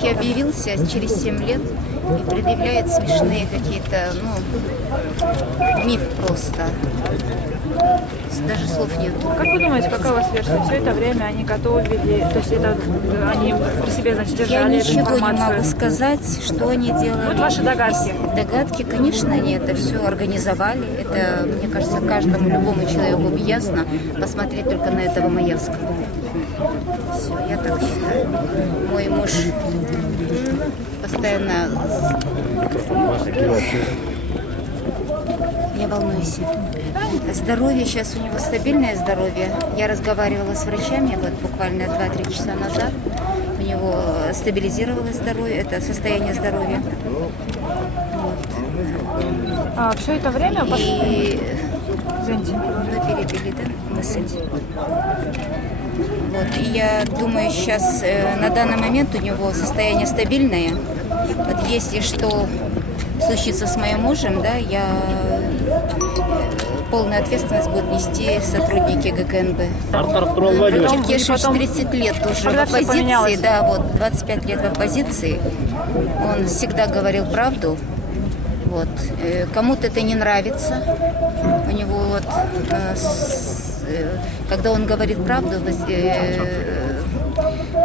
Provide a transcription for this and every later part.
практически объявился через 7 лет и предъявляет смешные какие-то, миф просто. Даже слов нет. Как вы думаете, какая у вас версия? Все это время они готовили, то есть это они при себе, значит, Я держали эту ничего не информацию? могу сказать, что они делали. Вот ваши догадки. Догадки, конечно, они это все организовали. Это, мне кажется, каждому, любому человеку ясно. Посмотреть только на этого Маевского. Все, я так считаю. Мой муж постоянно... Я волнуюсь. Здоровье, сейчас у него стабильное здоровье. Я разговаривала с врачами вот буквально 2-3 часа назад. У него стабилизировалось здоровье, это состояние здоровья. А все это время... И... Извините. Мы перебили, да, мысль. Вот, и я думаю, сейчас на данный момент у него состояние стабильное. Вот если что случится с моим мужем, да, полную ответственность будут нести сотрудники ГКНБ. Кеша 30 лет уже в оппозиции, да, вот 25 лет в оппозиции. Он всегда говорил правду. Вот. Кому-то это не нравится. У него вот, когда он говорит правду,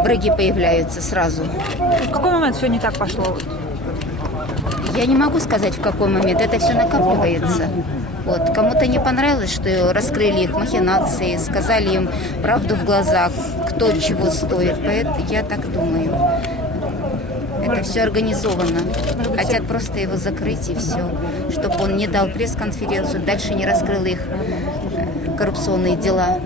враги появляются сразу. В какой момент все не так пошло? Я не могу сказать, в какой момент. Это все накапливается. Вот. Кому-то не понравилось, что раскрыли их махинации, сказали им правду в глаза, кто чего стоит. Поэтому я так думаю. Это все организовано. Хотят просто его закрыть и все. Чтобы он не дал пресс-конференцию, дальше не раскрыл их коррупционные дела.